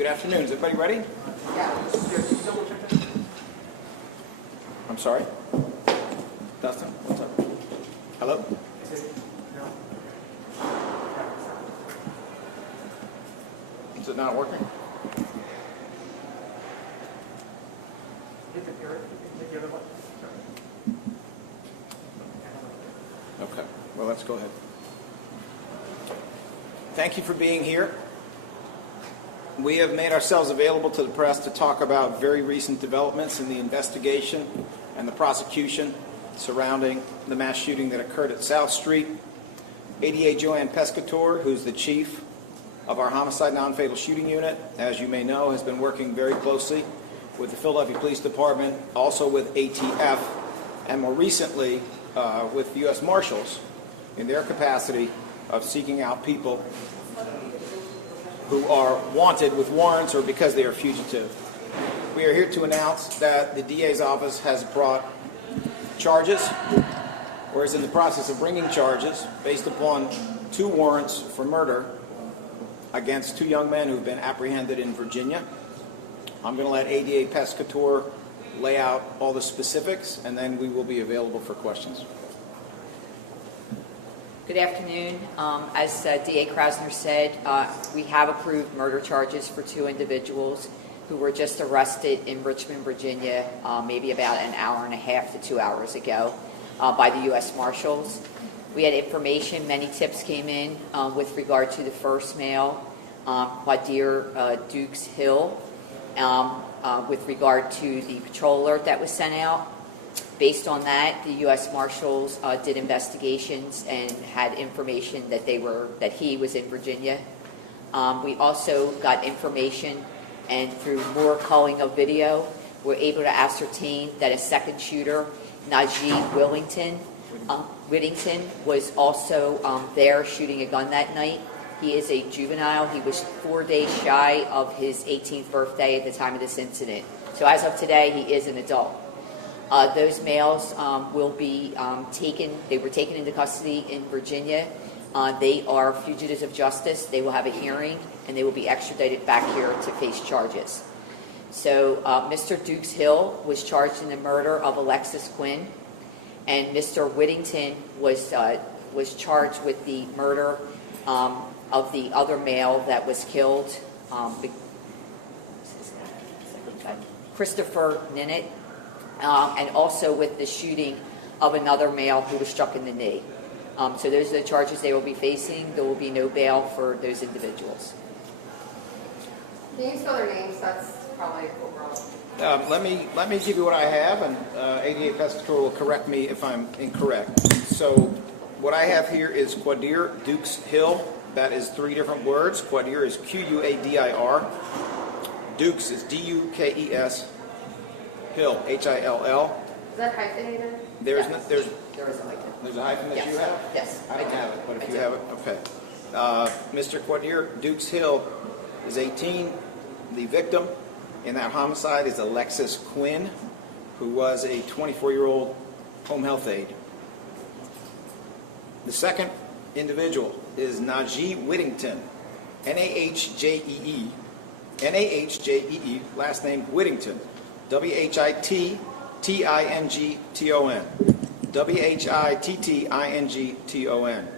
Good afternoon. Is everybody ready? Yeah. I'm sorry? Dustin, what's up? Hello? Is it not working? Okay. Well, let's go ahead. Thank you for being here. We have made ourselves available to the press to talk about very recent developments in the investigation and the prosecution surrounding the mass shooting that occurred at South Street. ADA Joanne Pescatore, who's the chief of our Homicide Non-Fatal Shooting Unit, as you may know, has been working very closely with the Philadelphia Police Department, also with ATF, and more recently with the U.S. Marshals in their capacity of seeking out people who are wanted with warrants or because they are fugitive. We are here to announce that the DA's office has brought charges, or is in the process of bringing charges, based upon 2 warrants for murder against 2 young men who have been apprehended in Virginia. I'm going to let ADA Pescatore lay out all the specifics, and then we will be available for questions. Good afternoon. As DA Krasner said, we have approved murder charges for 2 individuals who were just arrested in Richmond, Virginia, maybe about an hour and a half to 2 hours ago by the U.S. Marshals. We had information, many tips came in with regard to the first male, Quadir Dukes Hill, with regard to the patrol alert that was sent out. Based on that, the U.S. Marshals did investigations and had information that he was in Virginia. We also got information, and through more culling of video, we're able to ascertain that a second shooter, Najee Whittington, was also there shooting a gun that night. He is a juvenile. He was 4 days shy of his 18th birthday at the time of this incident. So as of today, he is an adult. Those males will be taken. They were taken into custody in Virginia. They are fugitives of justice. They will have a hearing, and they will be extradited back here to face charges. So Mr. Dukes Hill was charged in the murder of Alexis Quinn, and Mr. Whittington was charged with the murder of the other male that was killed, Christopher Ninnett. And also with the shooting of another male who was struck in the knee. So those are the charges they will be facing. There will be no bail for those individuals. Can you spell their names? That's probably overall. Let me give you what I have, and ADA Pescatore will correct me if I'm incorrect. So what I have here is Quadir Dukes Hill. That is 3 different words. Quadir is Quadir. Dukes is Dukes. Hill, Hill. Is that hyphenated? There is a hyphen. There's a hyphen that Yes. you have? Yes. I don't have it, but if I you do. have it, okay. Mr. Quadir Dukes Hill is 18. The victim in that homicide is Alexis Quinn, who was a 24-year-old home health aide. The second individual is Najee Whittington, Nahjee, last name Whittington. Whittington. Whittington.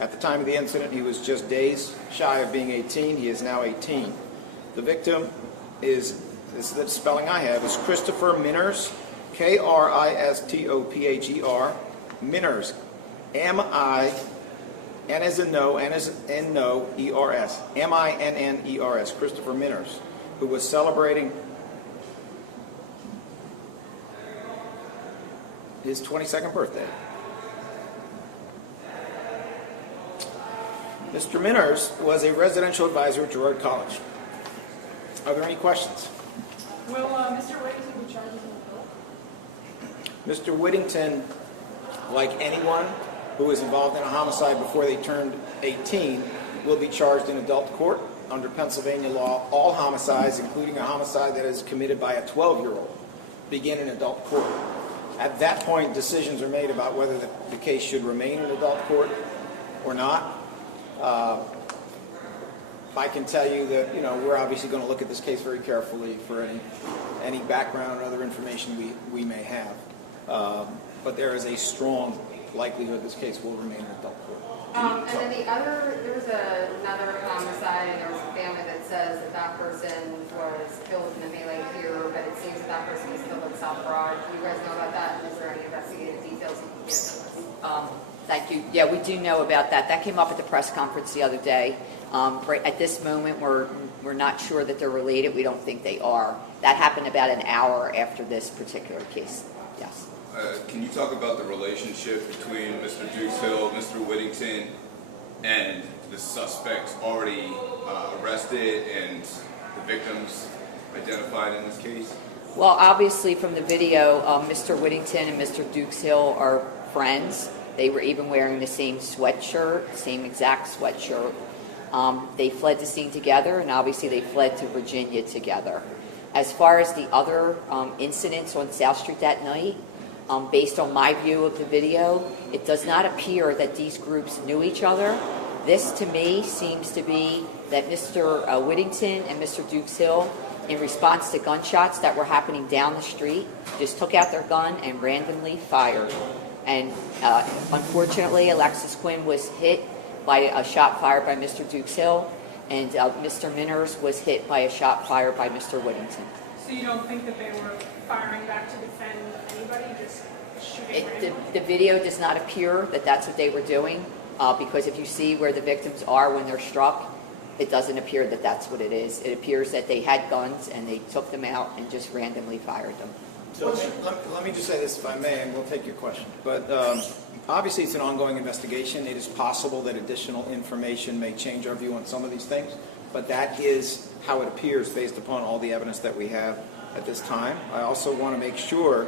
At the time of the incident, he was just days shy of being 18. He is now 18. The victim is, this is the spelling I have, is Christopher Minners, Kristopher, Minners, N as in no, N as in no, E-R-S, Minners, Christopher Minners, who was celebrating his 22nd birthday. Mr. Minners was a residential advisor at Girard College. Are there any questions? Will Mr. Whittington be charged as an adult? Mr. Whittington, like anyone who is involved in a homicide before they turned 18, will be charged in adult court. Under Pennsylvania law, all homicides, including a homicide that is committed by a 12-year-old, begin in adult court. At that point, decisions are made about whether the case should remain in adult court or not. I can tell you that, we're obviously going to look at this case very carefully for any background or other information we may have. But there is a strong likelihood this case will remain in adult court. And then there was another homicide, and there was a family that says that person was killed in the melee here, but it seems that person was killed in South Broad. Do you guys know about that? And is there any investigative details you can give us? Thank you. Yeah, we do know about that. That came up at the press conference the other day. Right at this moment, we're not sure that they're related. We don't think they are. That happened about an hour after this particular case. Yes. Can you talk about the relationship between Mr. Dukes Hill, Mr. Whittington, and the suspects already arrested and the victims identified in this case? Well, obviously from the video, Mr. Whittington and Mr. Dukes Hill are friends. They were even wearing the same sweatshirt, same exact sweatshirt. They fled the scene together, and obviously they fled to Virginia together. As far as the other incidents on South Street that night, based on my view of the video, it does not appear that these groups knew each other. This, to me, seems to be that Mr. Whittington and Mr. Dukes Hill, in response to gunshots that were happening down the street, just took out their gun and randomly fired. And unfortunately, Alexis Quinn was hit by a shot fired by Mr. Dukes Hill, and Mr. Minners was hit by a shot fired by Mr. Whittington. So you don't think that they were firing back to defend anybody, just shooting randomly? The video does not appear that that's what they were doing, because if you see where the victims are when they're struck, it doesn't appear that that's what it is. It appears that they had guns and they took them out and just randomly fired them. So let me just say this, if I may, and we'll take your question. But obviously, it's an ongoing investigation. It is possible that additional information may change our view on some of these things, but that is how it appears based upon all the evidence that we have at this time. I also want to make sure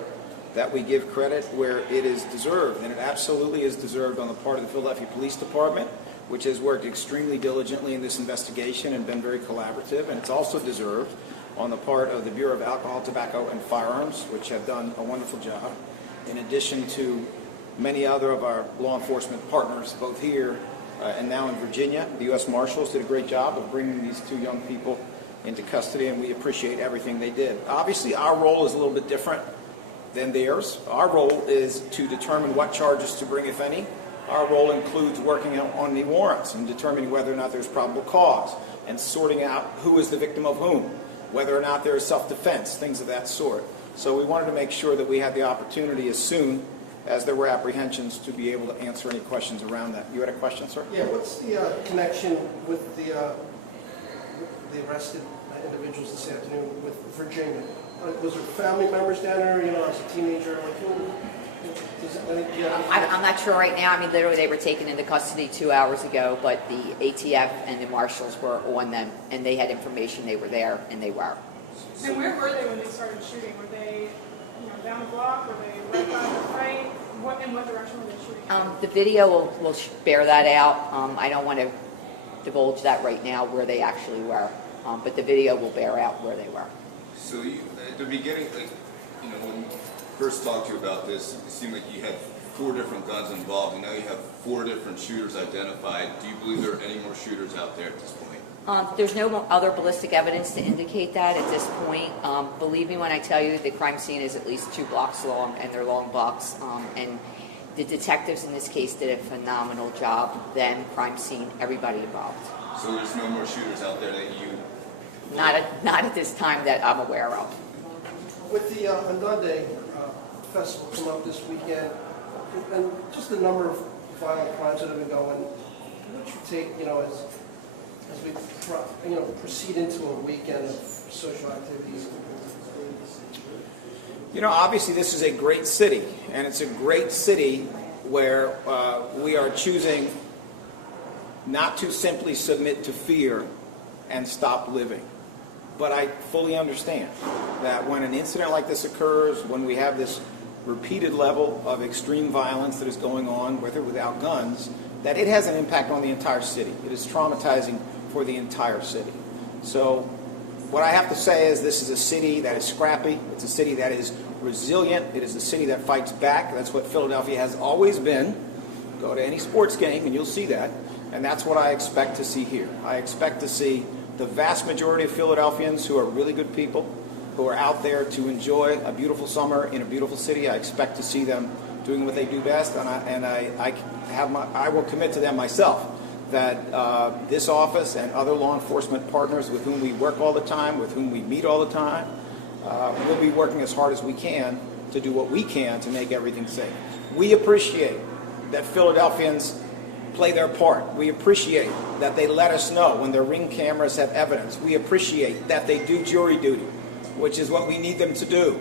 that we give credit where it is deserved, and it absolutely is deserved on the part of the Philadelphia Police Department, which has worked extremely diligently in this investigation and been very collaborative, and it's also deserved on the part of the Bureau of Alcohol, Tobacco, and Firearms, which have done a wonderful job, in addition to many other of our law enforcement partners, both here and now in Virginia. The U.S. Marshals did a great job of bringing these two young people into custody, and we appreciate everything they did. Obviously, our role is a little bit different than theirs. Our role is to determine what charges to bring, if any. Our role includes working on the warrants and determining whether or not there's probable cause and sorting out who is the victim of whom, whether or not there is self-defense, things of that sort. So we wanted to make sure that we had the opportunity as soon as there were apprehensions to be able to answer any questions around that. You had a question, sir? Yeah, what's the connection with the arrested individuals this afternoon with Virginia? Was there family members down there, as a teenager? Like, who? I'm not sure right now. I mean, literally, they were taken into custody 2 hours ago, but the ATF and the marshals were on them, and they had information they were there, and they were. And where were they when they started shooting? Were they, down the block? Were they right by the fight? In what direction were they shooting? The video will bear that out. I don't want to divulge that right now where they actually were, but the video will bear out where they were. So at the beginning, when we first talked to you about this, it seemed like you had 4 different guns involved, and now you have 4 different shooters identified. Do you believe there are any more shooters out there at this point? There's no other ballistic evidence to indicate that at this point. Believe me when I tell you the crime scene is at least 2 blocks long, and they're long blocks. And the detectives in this case did a phenomenal job. Them, crime scene, everybody involved. So there's no more shooters out there that you... Not at this time that I'm aware of. With the Andrade festival coming up this weekend, and just the number of violent crimes that have been going, what you take, as we proceed into a weekend of social activities? Obviously this is a great city, and it's a great city where we are choosing not to simply submit to fear and stop living. But I fully understand that when an incident like this occurs, when we have this repeated level of extreme violence that is going on, with or without guns, that it has an impact on the entire city. It is traumatizing for the entire city. So what I have to say is this is a city that is scrappy. It's a city that is resilient. It is a city that fights back. That's what Philadelphia has always been. Go to any sports game and you'll see that. And that's what I expect to see here. I expect to see the vast majority of Philadelphians who are really good people, who are out there to enjoy a beautiful summer in a beautiful city. I expect to see them doing what they do best, and I will commit to them myself that this office and other law enforcement partners with whom we work all the time, with whom we meet all the time, we'll be working as hard as we can to do what we can to make everything safe. We appreciate that Philadelphians play their part. We appreciate that they let us know when their Ring cameras have evidence. We appreciate that they do jury duty, which is what we need them to do.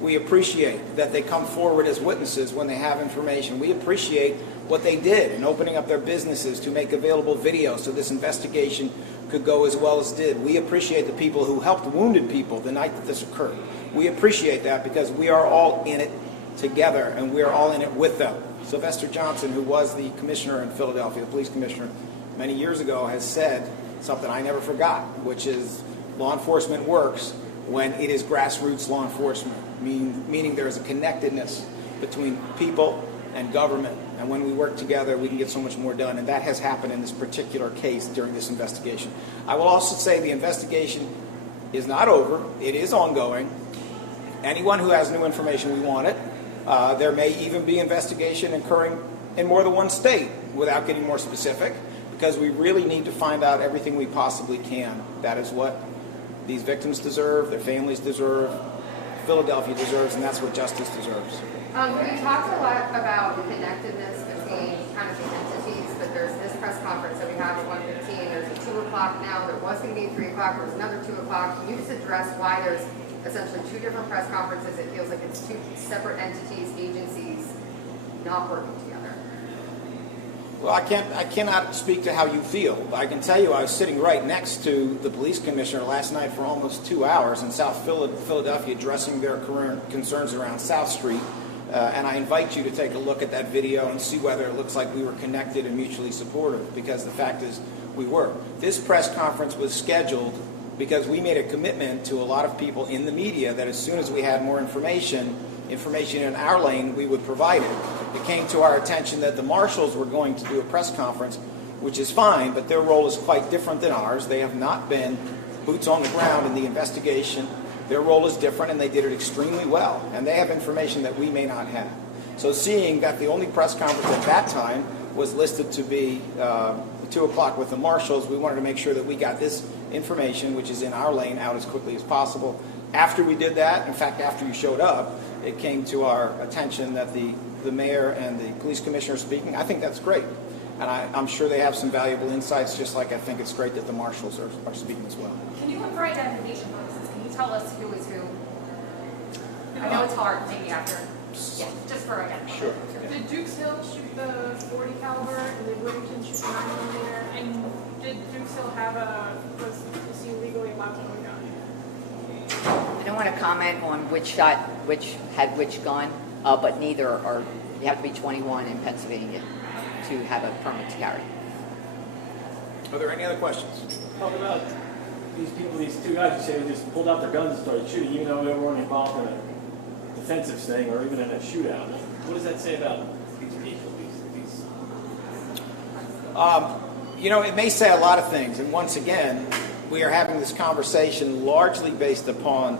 We appreciate that they come forward as witnesses when they have information. We appreciate what they did in opening up their businesses to make available video so this investigation could go as well as it did. We appreciate the people who helped wounded people the night that this occurred. We appreciate that because we are all in it together and we are all in it with them. Sylvester Johnson, who was the commissioner in Philadelphia, the police commissioner, many years ago, has said something I never forgot, which is law enforcement works when it is grassroots law enforcement, meaning there is a connectedness between people and government. And when we work together, we can get so much more done. And that has happened in this particular case during this investigation. I will also say the investigation is not over. It is ongoing. Anyone who has new information, we want it. There may even be investigation occurring in more than one state without getting more specific, because we really need to find out everything we possibly can. That is what these victims deserve, their families deserve, Philadelphia deserves, and that's what justice deserves. We talked a lot about connectedness between kind of the entities, but there's this press conference that we have at 1:15. There's a 2 o'clock now. There was going to be 3 o'clock. There's another 2 o'clock. Can you just address why there's essentially 2 different press conferences? It feels like it's 2 separate entities, agencies, not working together. Well, I cannot speak to how you feel. I can tell you I was sitting right next to the police commissioner last night for almost 2 hours in South Philadelphia addressing their concerns around South Street. And I invite you to take a look at that video and see whether it looks like we were connected and mutually supportive, because the fact is we were. This press conference was scheduled because we made a commitment to a lot of people in the media that as soon as we had more information in our lane, we would provide it. It came to our attention that the marshals were going to do a press conference, which is fine, but their role is quite different than ours. They have not been boots on the ground in the investigation. Their role is different, and they did it extremely well. And they have information that we may not have. So seeing that the only press conference at that time was listed to be 2 o'clock with the marshals, we wanted to make sure that we got this information, which is in our lane, out as quickly as possible. After we did that, in fact, after you showed up, it came to our attention that the mayor and the police commissioner are speaking. I think that's great. And I'm sure they have some valuable insights, just like I think it's great that the marshals are speaking as well. Can you, for identification purposes, can you tell us who is who? I know it's hard, maybe after. Yeah, just for identification. Sure. Did Dukes Hill shoot the 40 caliber, and did Whittington shoot the 9mm? And did Dukes Hill was he legally allowed to own a gun? I don't want to comment on which had which gun, but neither are. You have to be 21 in Pennsylvania to have a permit to carry. Are there any other questions? Talk about these people, these 2 guys you say they just pulled out their guns and started shooting, even though they weren't involved in a defensive thing or even in a shootout. What does that say about these people? It may say a lot of things. And once again, we are having this conversation largely based upon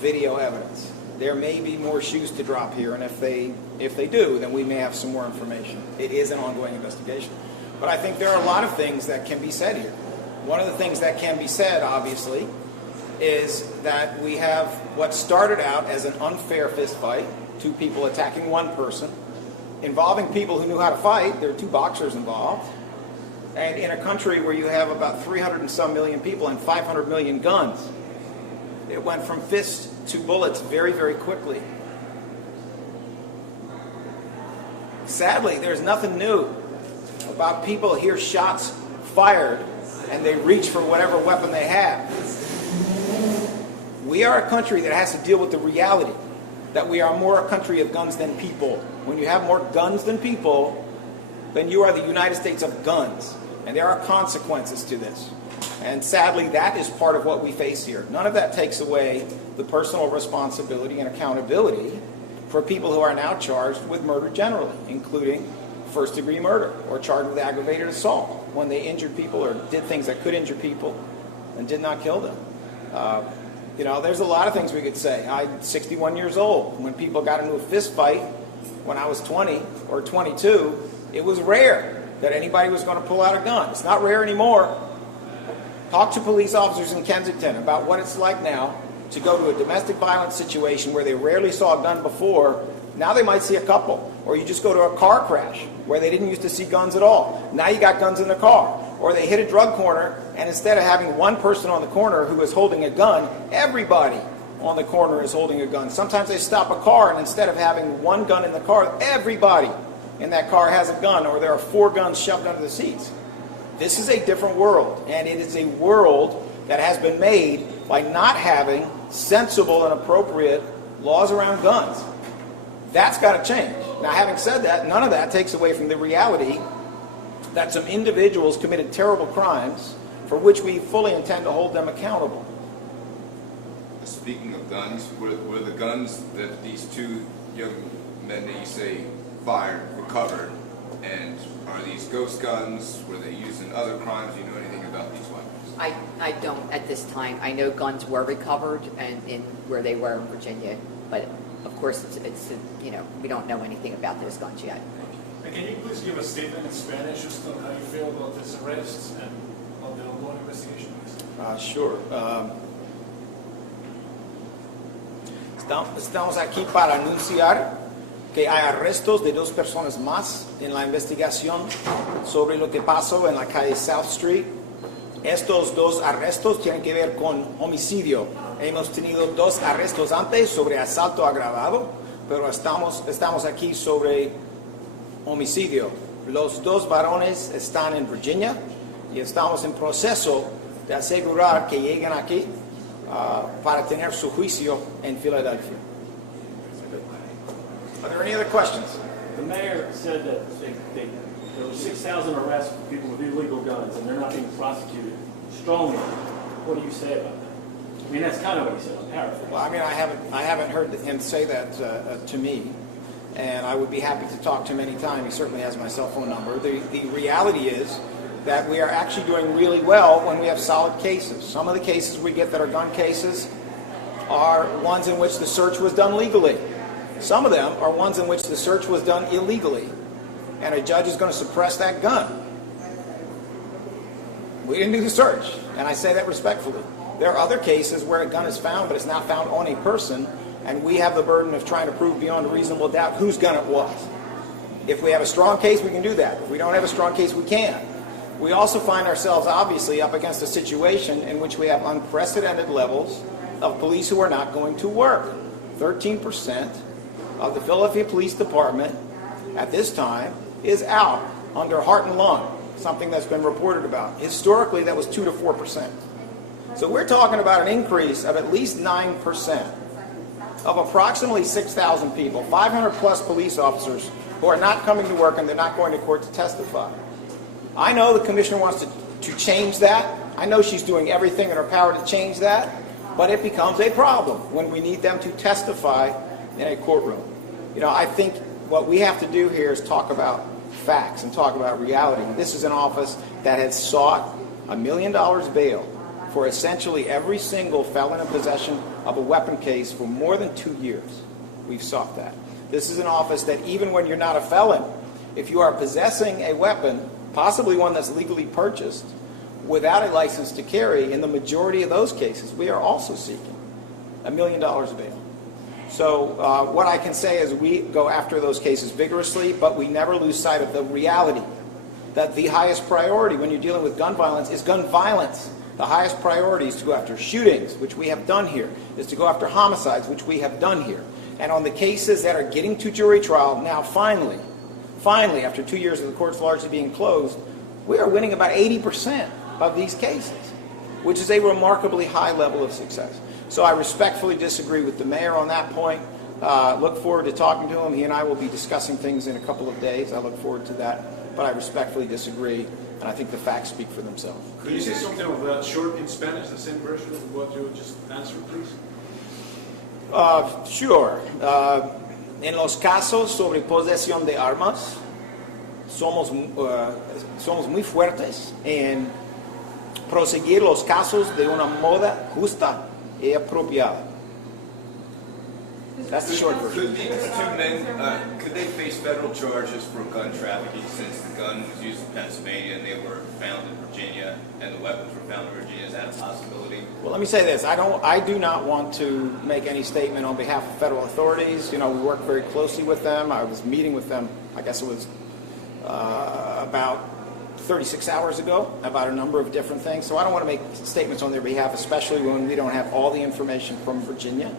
video evidence. There may be more shoes to drop here, and if they do, then we may have some more information. It is an ongoing investigation. But I think there are a lot of things that can be said here. One of the things that can be said, obviously, is that we have what started out as an unfair fist fight, 2 people attacking 1 person, involving people who knew how to fight. There are 2 boxers involved. And in a country where you have about 300 and some million people and 500 million guns, it went from fists to bullets very, very quickly. Sadly, there's nothing new about people hear shots fired and they reach for whatever weapon they have. We are a country that has to deal with the reality that we are more a country of guns than people. When you have more guns than people, then you are the United States of guns. And there are consequences to this. And sadly, that is part of what we face here. None of that takes away the personal responsibility and accountability for people who are now charged with murder generally, including first-degree murder or charged with aggravated assault when they injured people or did things that could injure people and did not kill them. There's a lot of things we could say. I'm 61 years old. When people got into a fist fight when I was 20 or 22, it was rare that anybody was going to pull out a gun. It's not rare anymore. Talk to police officers in Kensington about what it's like now to go to a domestic violence situation where they rarely saw a gun before. Now they might see a couple. Or you just go to a car crash where they didn't used to see guns at all. Now you got guns in the car. Or they hit a drug corner, and instead of having one person on the corner who is holding a gun, everybody on the corner is holding a gun. Sometimes they stop a car, and instead of having one gun in the car, everybody in that car has a gun, or there are 4 guns shoved under the seats. This is a different world, and it is a world that has been made by not having sensible and appropriate laws around guns. That's got to change. Now, having said that, none of that takes away from the reality that some individuals committed terrible crimes for which we fully intend to hold them accountable. Speaking of guns, were the guns that these 2 young men that you say fired recovered? And are these ghost guns? Were they used in other crimes? Do you know anything about these weapons? I don't at this time. I know guns were recovered and in where they were in Virginia, but of course it's we don't know anything about those guns yet. And can you please give a statement in Spanish just on how you feel about this arrest and on the ongoing investigation? Sure. Estamos aquí para anunciar que hay arrestos de 2 personas más en la investigación sobre lo que pasó en la calle South Street. Estos 2 arrestos tienen que ver con homicidio. Hemos tenido 2 arrestos antes sobre asalto agravado, pero estamos aquí sobre homicidio. Los 2 varones están en Virginia y estamos en proceso de asegurar que lleguen aquí para tener su juicio en Filadelfia. Are there any other questions? The mayor said that there were 6,000 arrests for people with illegal guns, and they're not being prosecuted strongly. What do you say about that? I mean, that's kind of what he said. I'm paraphrasing. Well, I mean, I haven't heard him say that to me, and I would be happy to talk to him anytime. He certainly has my cell phone number. The reality is that we are actually doing really well when we have solid cases. Some of the cases we get that are gun cases are ones in which the search was done legally. Some of them are ones in which the search was done illegally, and a judge is going to suppress that gun. We didn't do the search, and I say that respectfully. There are other cases where a gun is found, but it's not found on a person, and we have the burden of trying to prove beyond a reasonable doubt whose gun it was. If we have a strong case, we can do that. If we don't have a strong case, we can't. We also find ourselves, obviously, up against a situation in which we have unprecedented levels of police who are not going to work. 13% of the Philadelphia Police Department at this time is out under heart and lung, something that's been reported about. Historically, that was 2 to 4%. So we're talking about an increase of at least 9% of approximately 6,000 people, 500 plus police officers who are not coming to work and they're not going to court to testify. I know the commissioner wants to change that. I know she's doing everything in her power to change that, but it becomes a problem when we need them to testify in a courtroom. I think what we have to do here is talk about facts and talk about reality. This is an office that has sought $1 million bail for essentially every single felon in possession of a weapon case for more than 2 years. We've sought that. This is an office that even when you're not a felon, if you are possessing a weapon, possibly one that's legally purchased, without a license to carry, in the majority of those cases, we are also seeking $1 million bail. So what I can say is we go after those cases vigorously, but we never lose sight of the reality that the highest priority when you're dealing with gun violence is gun violence. The highest priority is to go after shootings, which we have done here, is to go after homicides, which we have done here. And on the cases that are getting to jury trial, now finally, after 2 years of the courts largely being closed, we are winning about 80% of these cases, which is a remarkably high level of success. So I respectfully disagree with the mayor on that point. Look forward to talking to him. He and I will be discussing things in a couple of days. I look forward to that. But I respectfully disagree, and I think the facts speak for themselves. Could you say something of that short in Spanish, the same version of what you just answered, please? Sure. En los casos sobre posesión de armas, somos muy fuertes en proseguir los casos de una moda justa y apropiada. That's the short version. Could these two men, could they face federal charges for gun trafficking since the gun was used in Pennsylvania and they were found in Virginia and the weapons were found in Virginia? Is that a possibility? Well, let me say this. I do not want to make any statement on behalf of federal authorities. You know, we work very closely with them. I was meeting with them, I guess it was about 36 hours ago, about a number of different things. So I don't want to make statements on their behalf, especially when we don't have all the information from Virginia.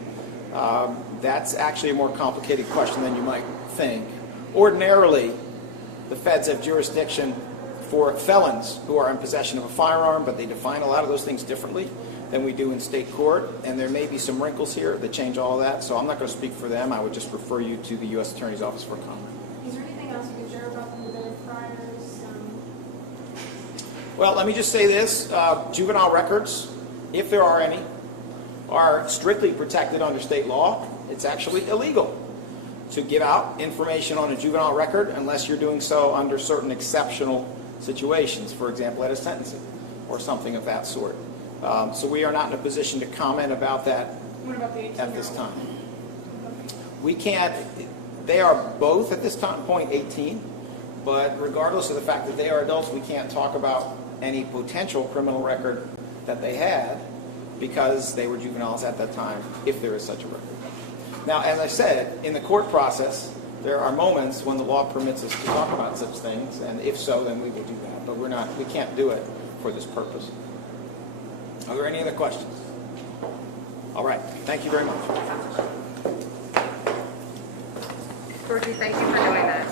That's actually a more complicated question than you might think. Ordinarily, the feds have jurisdiction for felons who are in possession of a firearm, but they define a lot of those things differently than we do in state court, and there may be some wrinkles here that change all of that, so I'm not going to speak for them. I would just refer you to the U.S. Attorney's Office for comment. Is there anything else you can share about the priors? Well, let me just say this. Juvenile records, if there are any, are strictly protected under state law. It's actually illegal to give out information on a juvenile record unless you're doing so under certain exceptional situations, for example, at a sentencing or something of that sort. So we are not in a position to comment about that What about the 18-year-old? at this time. We can't, they are both at this time point 18, but regardless of the fact that they are adults, we can't talk about any potential criminal record that they had because they were juveniles at that time, if there is such a record. Now, as I said, in the court process, there are moments when the law permits us to talk about such things, and if so, then we will do that. But we can't do it for this purpose. Are there any other questions? All right. Thank you very much. Georgie, thank you for doing that.